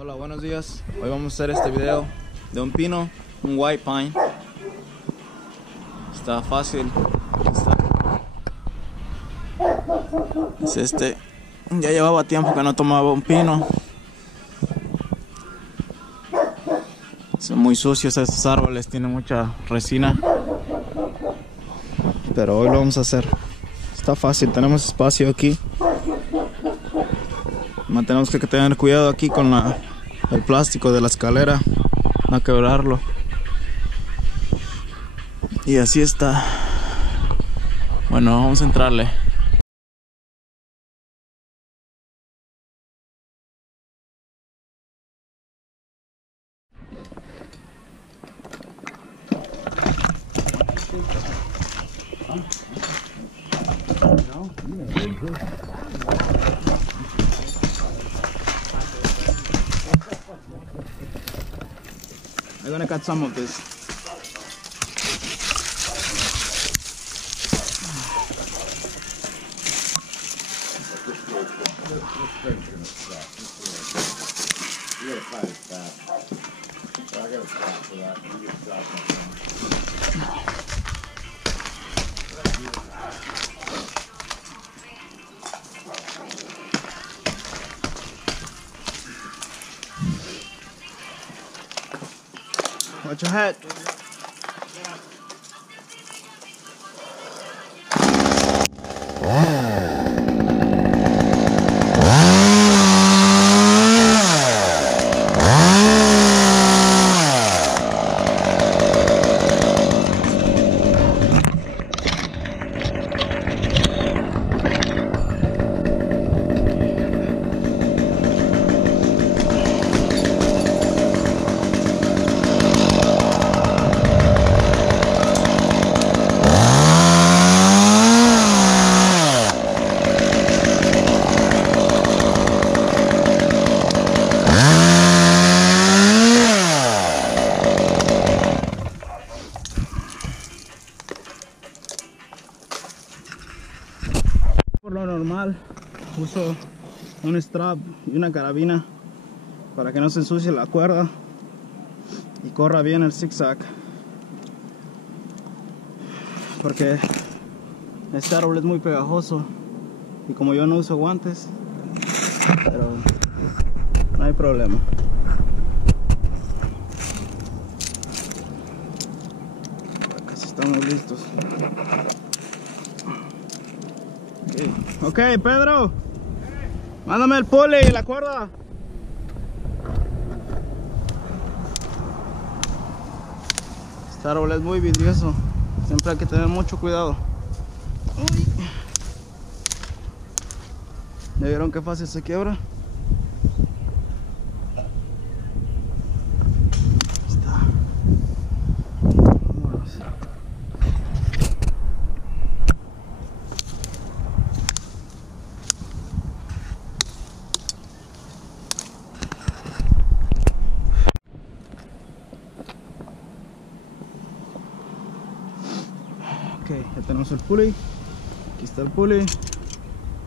Hola, buenos días. Hoy vamos a hacer este video de un pino, un white pine. Está fácil. Es este. Ya llevaba tiempo que no tomaba un pino. Son muy sucios estos árboles, tienen mucha resina. Pero hoy lo vamos a hacer. Está fácil, tenemos espacio aquí. Tenemos que tener cuidado aquí con el plástico de la escalera, no quebrarlo. Y así está. Bueno, vamos a entrarle. I'm gonna cut some of this. Watch your head. Por lo normal uso un strap y una carabina para que no se ensucie la cuerda y corra bien el zigzag, porque este árbol es muy pegajoso y como yo no uso guantes, pero no hay problema. Ya casi estamos listos. Ok, Pedro, mándame el pole y la cuerda. Este árbol es muy vidrioso, siempre hay que tener mucho cuidado. Uy. ¿Ya vieron qué fácil se quiebra? Ahí está. Vámonos. Ok, ya tenemos el pulley. Aquí está el pulley.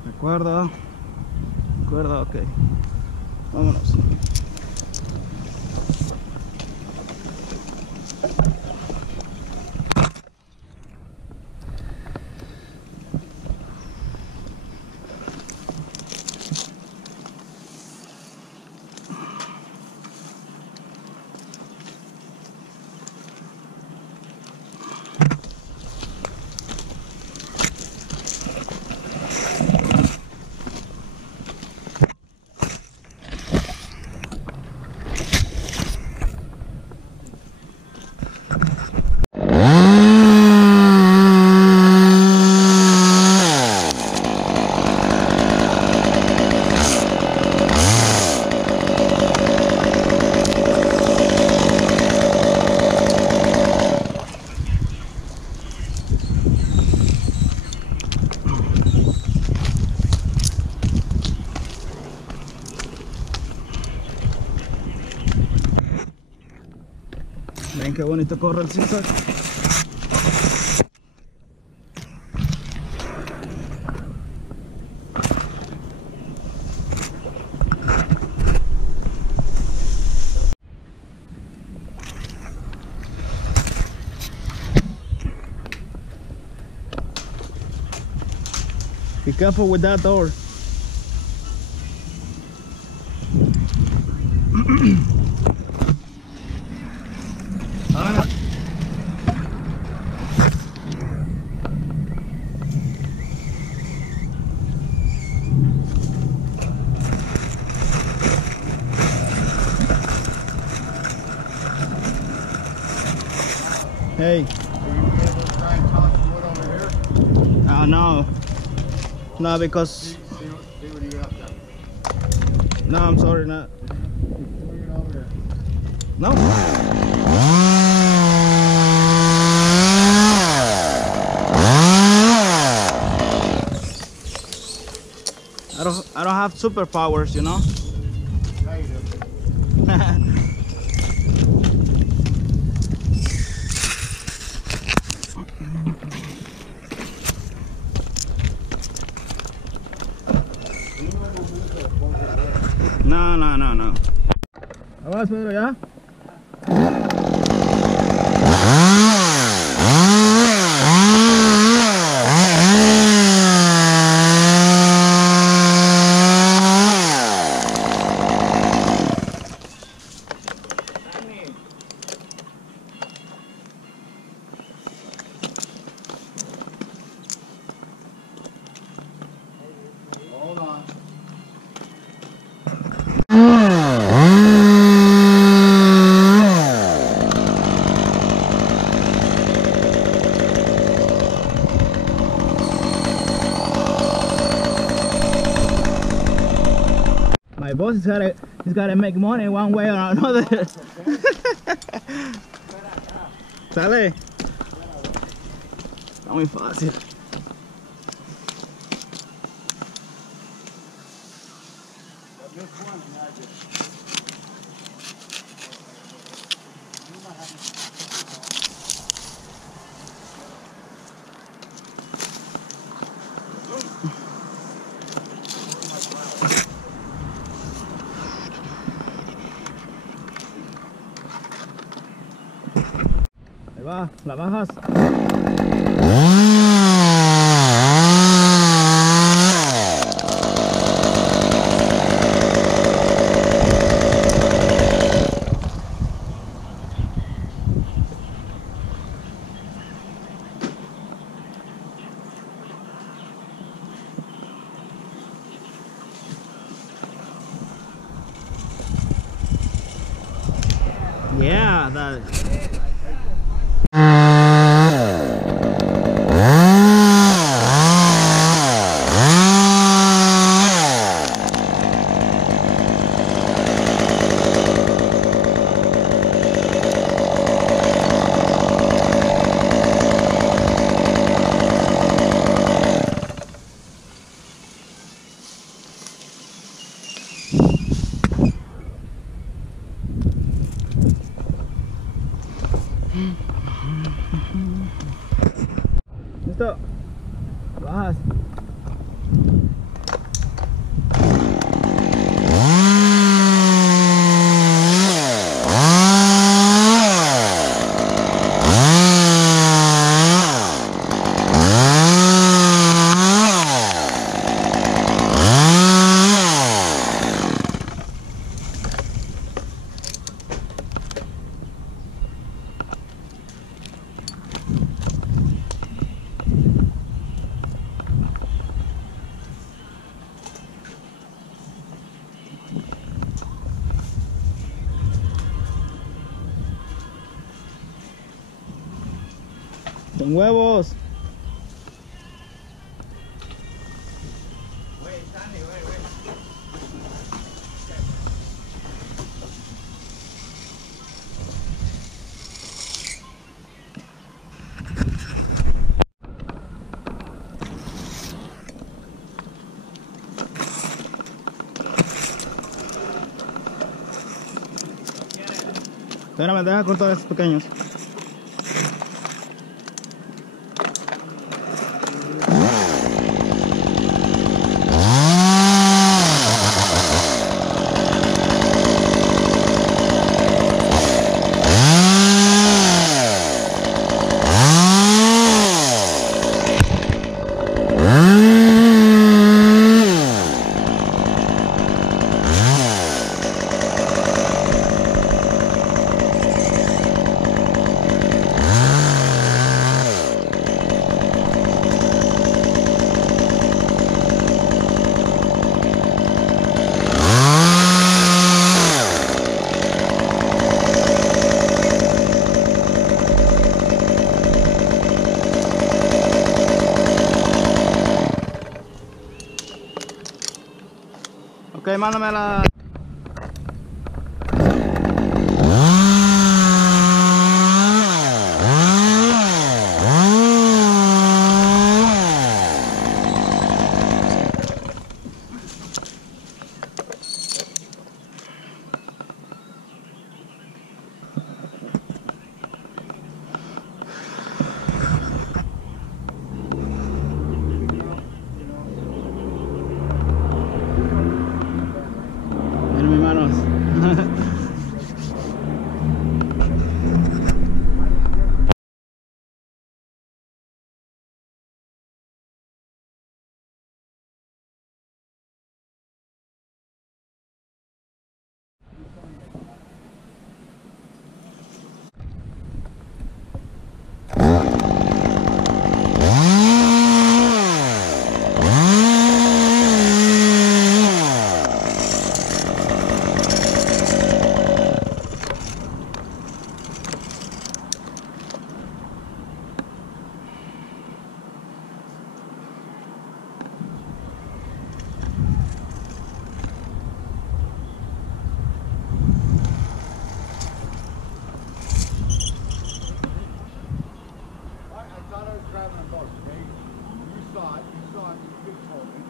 Recuerda. Ok. Vámonos. Ven qué bonito corre el zigzag. Be careful with that door. Hey. Are you able to try and toss some wood over here? No. No, because... See what you got there. No, I'm sorry, not. Bring it over here. No. I don't have superpowers, you know? Yeah, you do. No, no, no, no. ¿Vas, Pedro, ya? Hold on. My boss he's gotta make money one way or another. Sale. Está muy fácil. Ahí va, la bajas. Yeah, that. Listo. Bajas. Con huevos. Espérame, deja cortar estos pequeños. mándamela. Miren mis manos. I thought I was driving a boat, okay? You saw it, you told me.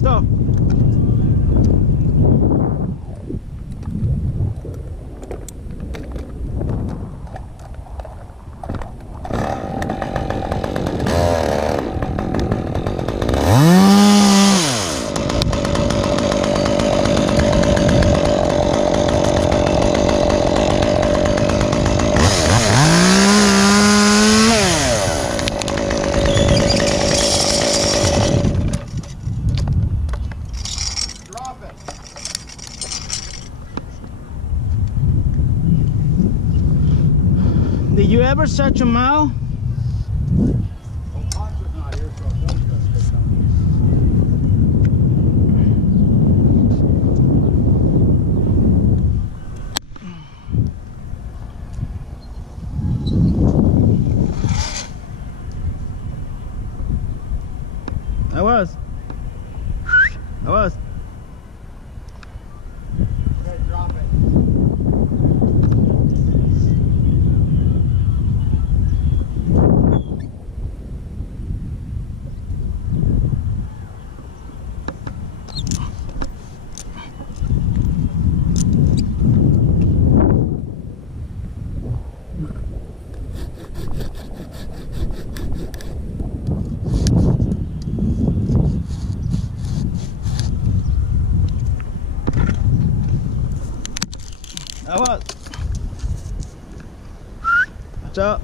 Stop. Drop it. Did you ever shut your mouth? Oh, Poncho's not here, so Billy's gonna sit down. I was. Okay, drop it. I was. Watch out.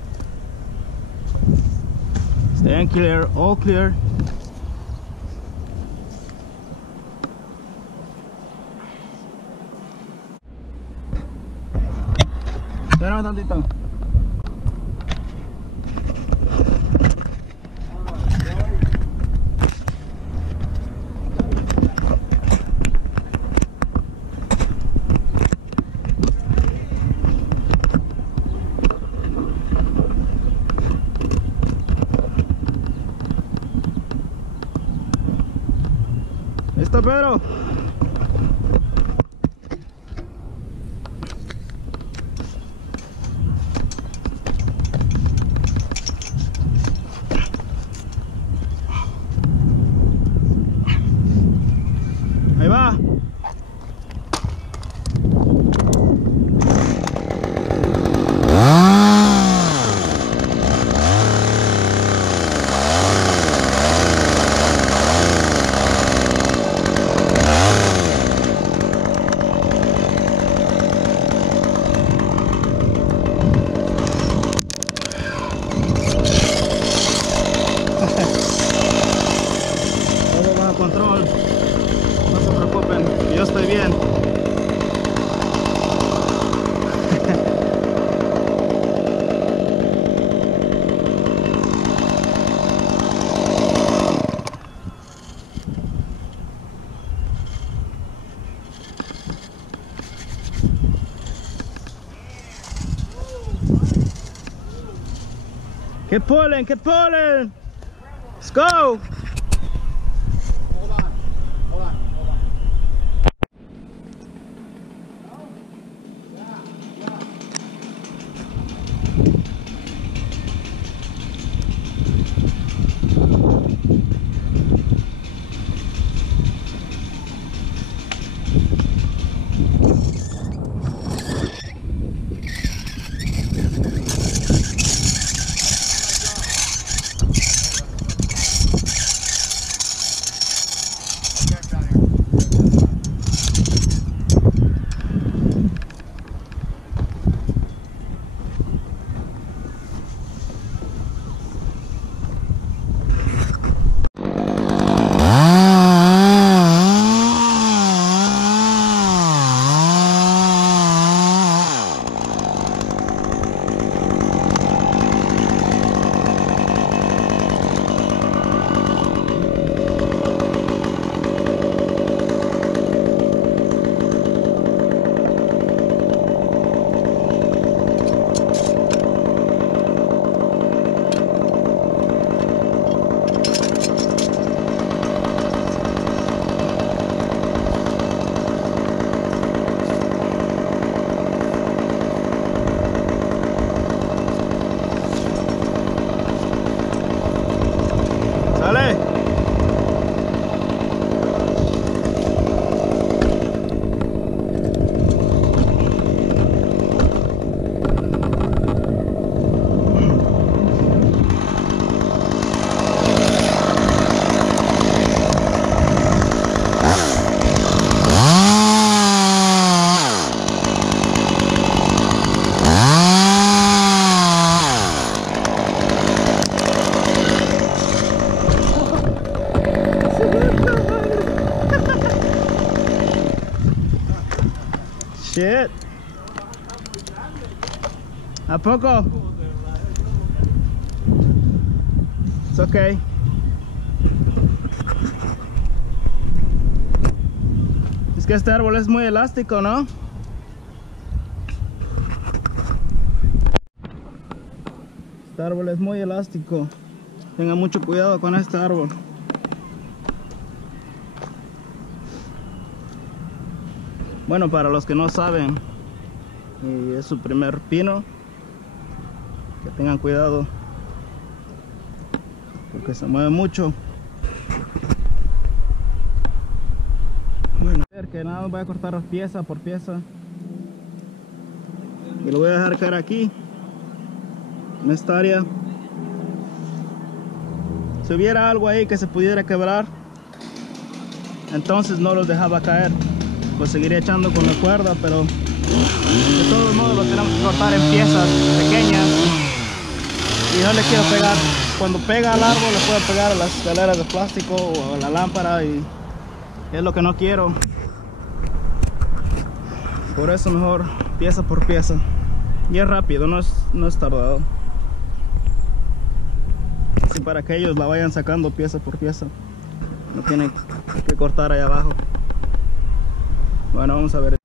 Stand clear, all clear. Espérame tantito. Stop. Pedro. Ahí va. Todo bajo control. No se preocupen, yo estoy bien. Keep pulling, keep pulling. Let's go. Hold on. Hold on. Hold on. Sale. Shit. ¿A poco? It's okay. Es que este árbol es muy elástico, ¿no? Este árbol es muy elástico. Tenga mucho cuidado con este árbol. Bueno, para los que no saben y es su primer pino, que tengan cuidado porque se mueve mucho. Bueno, a ver, que nada, voy a cortar pieza por pieza y lo voy a dejar caer aquí en esta área. Si hubiera algo ahí que se pudiera quebrar, entonces no los dejaba caer, pues seguiría echando con la cuerda, pero de todos modos lo tenemos que cortar en piezas pequeñas y no le quiero pegar. Cuando pega al árbol le puedo pegar a las escaleras de plástico o a la lámpara y es lo que no quiero. Por eso mejor pieza por pieza y es rápido, no es tardado. Así para que ellos la vayan sacando pieza por pieza, no tienen que cortar ahí abajo. Bueno, vamos a ver.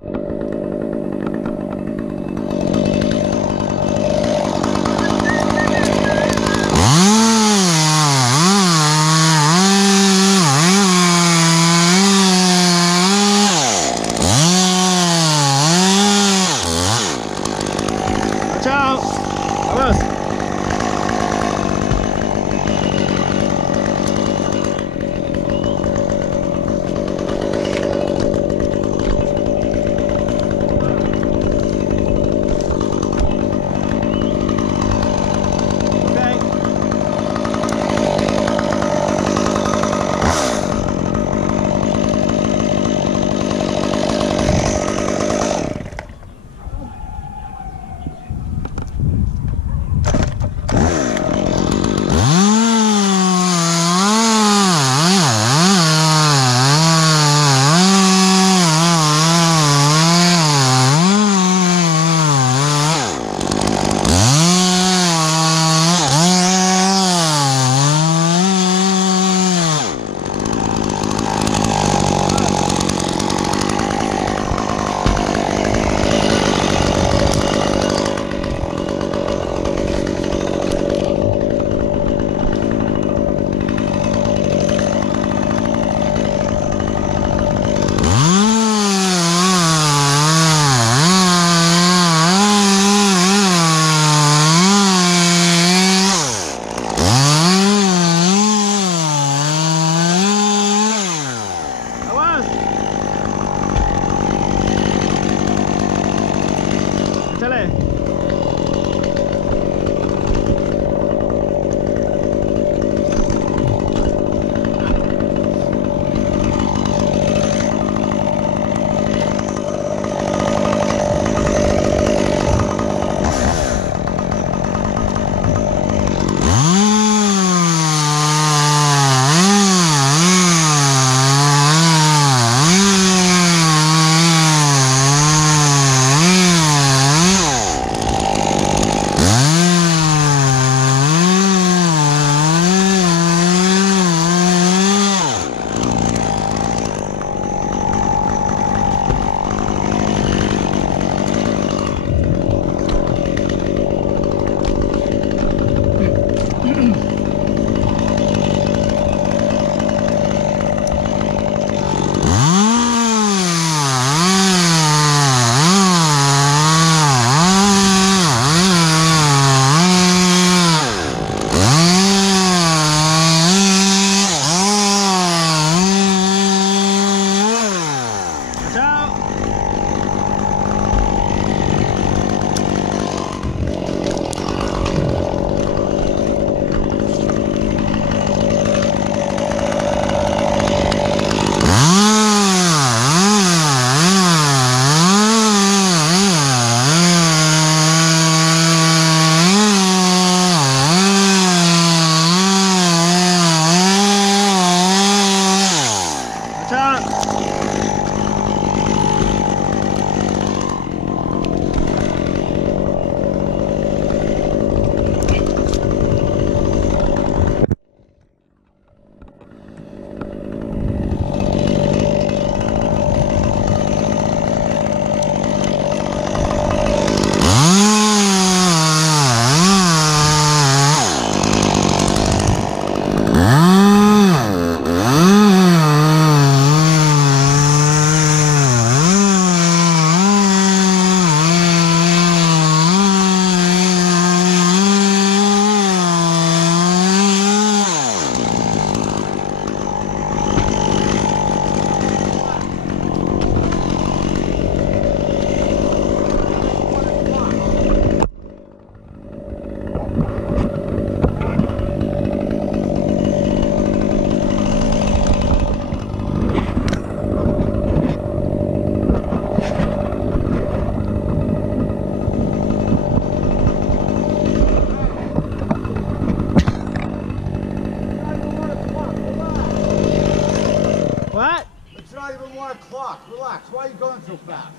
o'clock. Relax. Why are you going so fast?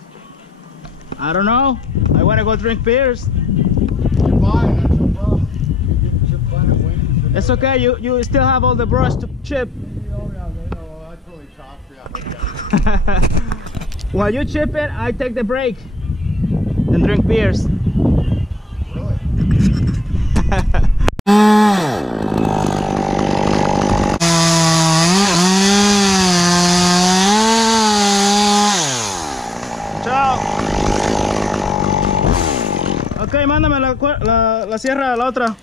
I don't know. I want to go drink beers. You're fine. That's no problem. You get Chip Planet wings. And It's okay. You still have all the brush to chip. Oh, yeah, that's really tough. Yeah. While you chip it, I take the break and drink beers. Really? Chao. Ok, mándame la sierra, la otra.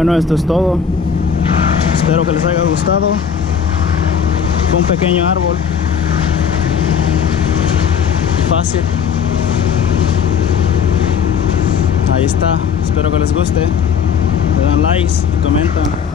Bueno, esto es todo. Espero que les haya gustado. Fue un pequeño árbol. Fácil. Ahí está. Espero que les guste. Le dan likes y comentan.